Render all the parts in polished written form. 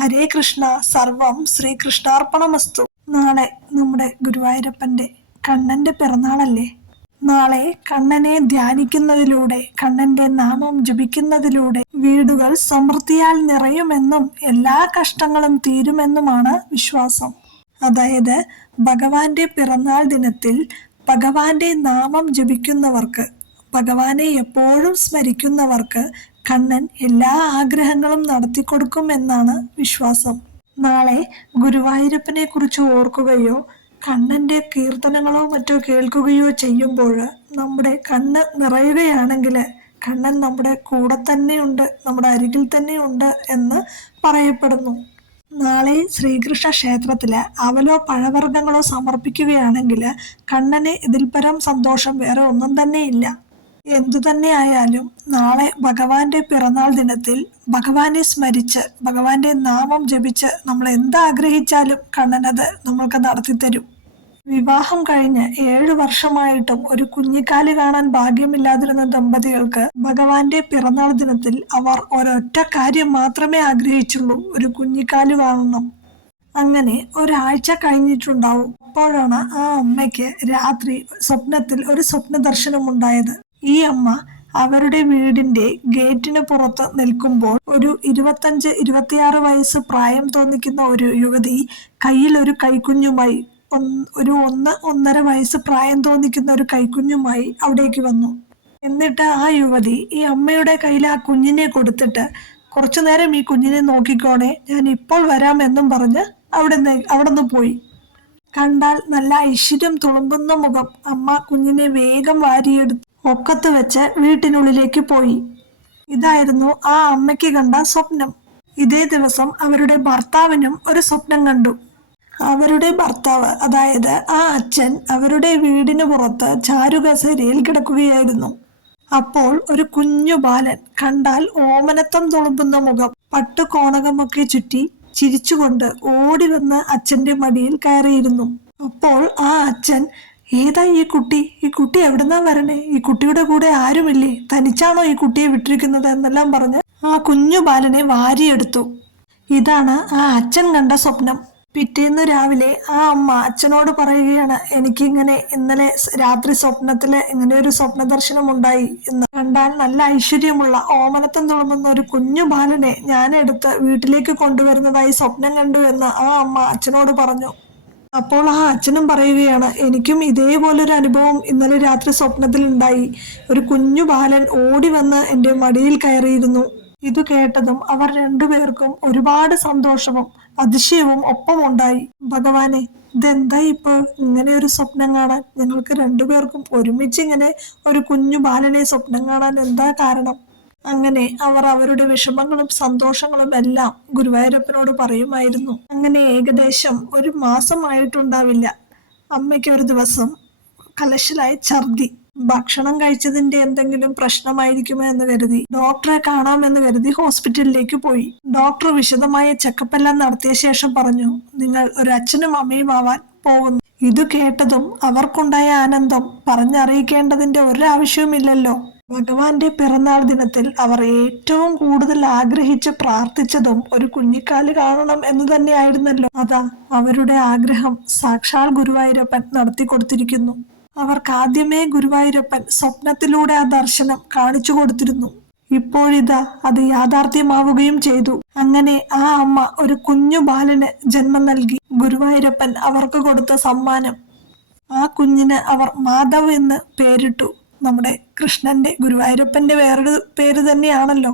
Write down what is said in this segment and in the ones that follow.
ഹരേ കൃഷ്ണ. സർവം ശ്രീകൃഷ്ണാർപ്പണമസ്തു. നാളെ നമ്മുടെ ഗുരുവായൂരപ്പന്റെ കണ്ണന്റെ പിറന്നാളല്ലേ. നാളെ കണ്ണനെ ധ്യാനിക്കുന്നതിലൂടെ, കണ്ണന്റെ നാമം ജപിക്കുന്നതിലൂടെ വീടുകൾ സമൃദ്ധിയാൽ നിറയുമെന്നും എല്ലാ കഷ്ടങ്ങളും തീരുമെന്നുമാണ് വിശ്വാസം. അതായത് ഭഗവാന്റെ പിറന്നാൾ ദിനത്തിൽ ഭഗവാന്റെ നാമം ജപിക്കുന്നവർക്ക്, ഭഗവാനെ എപ്പോഴും സ്മരിക്കുന്നവർക്ക് കണ്ണൻ എല്ലാ ആഗ്രഹങ്ങളും നടത്തിക്കൊടുക്കും എന്നാണ് വിശ്വാസം. നാളെ ഗുരുവായൂരപ്പനെ കുറിച്ച് ഓർക്കുകയോ കണ്ണന്റെ കീർത്തനങ്ങളോ മറ്റോ കേൾക്കുകയോ ചെയ്യുമ്പോൾ നമ്മുടെ കണ്ണ് നിറയുകയാണെങ്കിൽ കണ്ണൻ നമ്മുടെ കൂടെ തന്നെയുണ്ട്, നമ്മുടെ അരികിൽ തന്നെയുണ്ട് എന്ന് പറയപ്പെടുന്നു. നാളെ ശ്രീകൃഷ്ണ ക്ഷേത്രത്തില് അവലോ പഴവർഗ്ഗങ്ങളോ സമർപ്പിക്കുകയാണെങ്കിൽ കണ്ണന് ഇതിൽ പരം സന്തോഷം വേറെ ഒന്നും തന്നെയില്ല. എന്തു തന്നെ ആയാലും നാളെ ഭഗവാന്റെ പിറന്നാൾ ദിനത്തിൽ ഭഗവാനെ സ്മരിച്ച് ഭഗവാന്റെ നാമം ജപിച്ച് നമ്മൾ എന്താഗ്രഹിച്ചാലും കണ്ണനത് നമ്മൾക്ക് നടത്തിത്തരും. വിവാഹം കഴിഞ്ഞ് 7 വർഷമായിട്ടും ഒരു കുഞ്ഞിക്കാല് കാണാൻ ഭാഗ്യമില്ലാതിരുന്ന ദമ്പതികൾക്ക് ഭഗവാന്റെ പിറന്നാൾ ദിനത്തിൽ അവർ ഒരൊറ്റ കാര്യം മാത്രമേ ആഗ്രഹിച്ചുള്ളൂ, ഒരു കുഞ്ഞിക്കാല് കാണണം. അങ്ങനെ ഒരാഴ്ച കഴിഞ്ഞിട്ടുണ്ടാവും. അപ്പോഴാണ് ആ അമ്മയ്ക്ക് രാത്രി സ്വപ്നത്തിൽ ഒരു സ്വപ്ന ദർശനം ഉണ്ടായത്. ഈ അമ്മ അവരുടെ വീടിന്റെ ഗേറ്റിന് പുറത്ത് നിൽക്കുമ്പോൾ ഒരു 25-26 വയസ്സ് പ്രായം തോന്നിക്കുന്ന ഒരു യുവതി കയ്യിൽ ഒരു കൈക്കുഞ്ഞുമായി, ഒരു 1-1.5 വയസ്സ് പ്രായം തോന്നിക്കുന്ന ഒരു കൈക്കുഞ്ഞുമായി അവിടേക്ക് വന്നു. എന്നിട്ട് ആ യുവതി ഈ അമ്മയുടെ കയ്യിൽ ആ കുഞ്ഞിനെ കൊടുത്തിട്ട്, കുറച്ചു നേരം ഈ കുഞ്ഞിനെ നോക്കിക്കോണേ, ഞാൻ ഇപ്പോൾ വരാം എന്നും പറഞ്ഞ് അവിടെ നിന്ന് പോയി. കണ്ടാൽ നല്ല ഐശ്വര്യം തുളുമ്പുന്ന മുഖം. അമ്മ കുഞ്ഞിനെ വേഗം വാരിയെടുത്ത് ഒക്കത്ത് വെച്ച് വീട്ടിനുള്ളിലേക്ക് പോയി. ഇതായിരുന്നു ആ അമ്മയ്ക്ക് കണ്ട സ്വപ്നം. ഇതേ ദിവസം അവരുടെ ഭർത്താവിനും ഒരു സ്വപ്നം കണ്ടു. അവരുടെ ഭർത്താവ്, അതായത് ആ അച്ഛൻ, അവരുടെ വീടിന് പുറത്ത് ചാരുകസേരയിൽ കിടക്കുകയായിരുന്നു. അപ്പോൾ ഒരു കുഞ്ഞു ബാലൻ, കണ്ടാൽ ഓമനത്തം തുളുമ്പുന്ന മുഖം, പട്ടുകോണകമൊക്കെ ചുറ്റി ചിരിച്ചുകൊണ്ട് ഓടി വന്ന് അച്ഛന്റെ മടിയിൽ കയറിയിരുന്നു. അപ്പോൾ ആ അച്ഛൻ, ഏതാ ഈ കുട്ടി എവിടുന്നാ വരണേ, ഈ കുട്ടിയുടെ കൂടെ ആരുമില്ലേ, തനിച്ചാണോ ഈ കുട്ടിയെ വിട്ടിരിക്കുന്നത് എന്നെല്ലാം പറഞ്ഞ് ആ കുഞ്ഞു ബാലനെ വാരിയെടുത്തു. ഇതാണ് ആ അച്ഛൻ കണ്ട സ്വപ്നം. പിറ്റേന്ന് രാവിലെ ആ അമ്മ അച്ഛനോട് പറയുകയാണ്, എനിക്കിങ്ങനെ ഇന്നലെ രാത്രി സ്വപ്നത്തില് ഇങ്ങനെ ഒരു സ്വപ്ന ദർശനം ഉണ്ടായി എന്ന്. കണ്ടാൽ നല്ല ഐശ്വര്യമുള്ള ഓമനത്തം തുളുമ്പുന്ന ഒരു കുഞ്ഞു ബാലനെ ഞാൻ എടുത്ത് വീട്ടിലേക്ക് കൊണ്ടുവരുന്നതായി സ്വപ്നം കണ്ടു എന്ന് ആ അമ്മ അച്ഛനോട് പറഞ്ഞു. അപ്പോൾ ആ അച്ഛനും പറയുകയാണ്, എനിക്കും ഇതേപോലൊരു അനുഭവം ഇന്നലെ രാത്രി സ്വപ്നത്തിൽ ഉണ്ടായി. ഒരു കുഞ്ഞു ബാലൻ ഓടി വന്ന് എൻ്റെ മടിയിൽ കയറിയിരുന്നു. ഇത് കേട്ടതും അവർ രണ്ടുപേർക്കും ഒരുപാട് സന്തോഷവും അതിശയവും ഒപ്പമുണ്ടായി. ഭഗവാനെ, ഇതെന്താ ഇപ്പൊ ഇങ്ങനെ ഒരു സ്വപ്നം കാണാൻ, ഞങ്ങൾക്ക് രണ്ടുപേർക്കും ഒരുമിച്ച് ഇങ്ങനെ ഒരു കുഞ്ഞു ബാലനെ സ്വപ്നം കാണാൻ എന്താ കാരണം? അങ്ങനെ അവർ അവരുടെ വിഷമങ്ങളും സന്തോഷങ്ങളും എല്ലാം ഗുരുവായൂരപ്പനോട് പറയുമായിരുന്നു. അങ്ങനെ ഏകദേശം 1 മാസമായിട്ടുണ്ടാവില്ല. അമ്മയ്ക്ക് ഒരു ദിവസം കലശലായി ഛർദി. ഭക്ഷണം കഴിച്ചതിന്റെ എന്തെങ്കിലും പ്രശ്നമായിരിക്കുമോ എന്ന് കരുതി ഡോക്ടറെ കാണാമെന്ന് കരുതി ഹോസ്പിറ്റലിലേക്ക് പോയി. ഡോക്ടർ വിശദമായ ചെക്കപ്പ് എല്ലാം നടത്തിയ ശേഷം പറഞ്ഞു, നിങ്ങൾ ഒരു അച്ഛനും അമ്മയും ആവാൻ പോകുന്നു. ഇത് കേട്ടതും അവർക്കുണ്ടായ ആനന്ദം പറഞ്ഞറിയിക്കേണ്ടതിന്റെ ഒരാവശ്യവുമില്ലല്ലോ. ഭഗവാന്റെ പിറന്നാൾ ദിനത്തിൽ അവർ ഏറ്റവും കൂടുതൽ ആഗ്രഹിച്ച് പ്രാർത്ഥിച്ചതും ഒരു കുഞ്ഞിക്കാല് കാണണം എന്ന് തന്നെയായിരുന്നല്ലോ. അതാ അവരുടെ ആഗ്രഹം സാക്ഷാൽ ഗുരുവായൂരപ്പൻ നടത്തി കൊടുത്തിരിക്കുന്നു. അവർക്ക് ആദ്യമേ ഗുരുവായൂരപ്പൻ സ്വപ്നത്തിലൂടെ ആ ദർശനം കാണിച്ചു കൊടുത്തിരുന്നു. ഇപ്പോഴിതാ അത് യാഥാർത്ഥ്യമാവുകയും ചെയ്തു. അങ്ങനെ ആ അമ്മ ഒരു കുഞ്ഞു ബാലന് ജന്മം നൽകി. ഗുരുവായൂരപ്പൻ അവർക്ക് കൊടുത്ത സമ്മാനം. ആ കുഞ്ഞിന് അവർ മാധവ് എന്ന് പേരിട്ടു. നമ്മുടെ കൃഷ്ണന്റെ, ഗുരുവായൂരപ്പന്റെ വേറൊരു പേര് തന്നെയാണല്ലോ.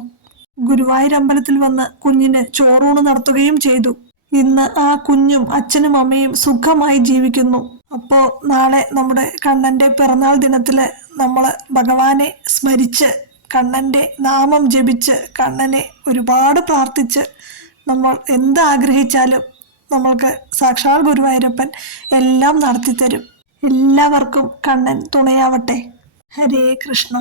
ഗുരുവായൂരമ്പലത്തിൽ വന്ന് കുഞ്ഞിന് ചോറൂണ് നടത്തുകയും ചെയ്തു. ഇന്ന് ആ കുഞ്ഞും അച്ഛനും അമ്മയും സുഖമായി ജീവിക്കുന്നു. അപ്പോ നാളെ നമ്മുടെ കണ്ണന്റെ പിറന്നാൾ ദിനത്തില് നമ്മള് ഭഗവാനെ സ്മരിച്ച് കണ്ണന്റെ നാമം ജപിച്ച് കണ്ണനെ ഒരുപാട് പ്രാർത്ഥിച്ച് നമ്മൾ എന്താഗ്രഹിച്ചാലും നമ്മൾക്ക് സാക്ഷാൽ ഗുരുവായൂരപ്പൻ എല്ലാം നടത്തിത്തരും. എല്ലാവർക്കും കണ്ണൻ തുണയാവട്ടെ. ഹരേ കൃഷ്ണ.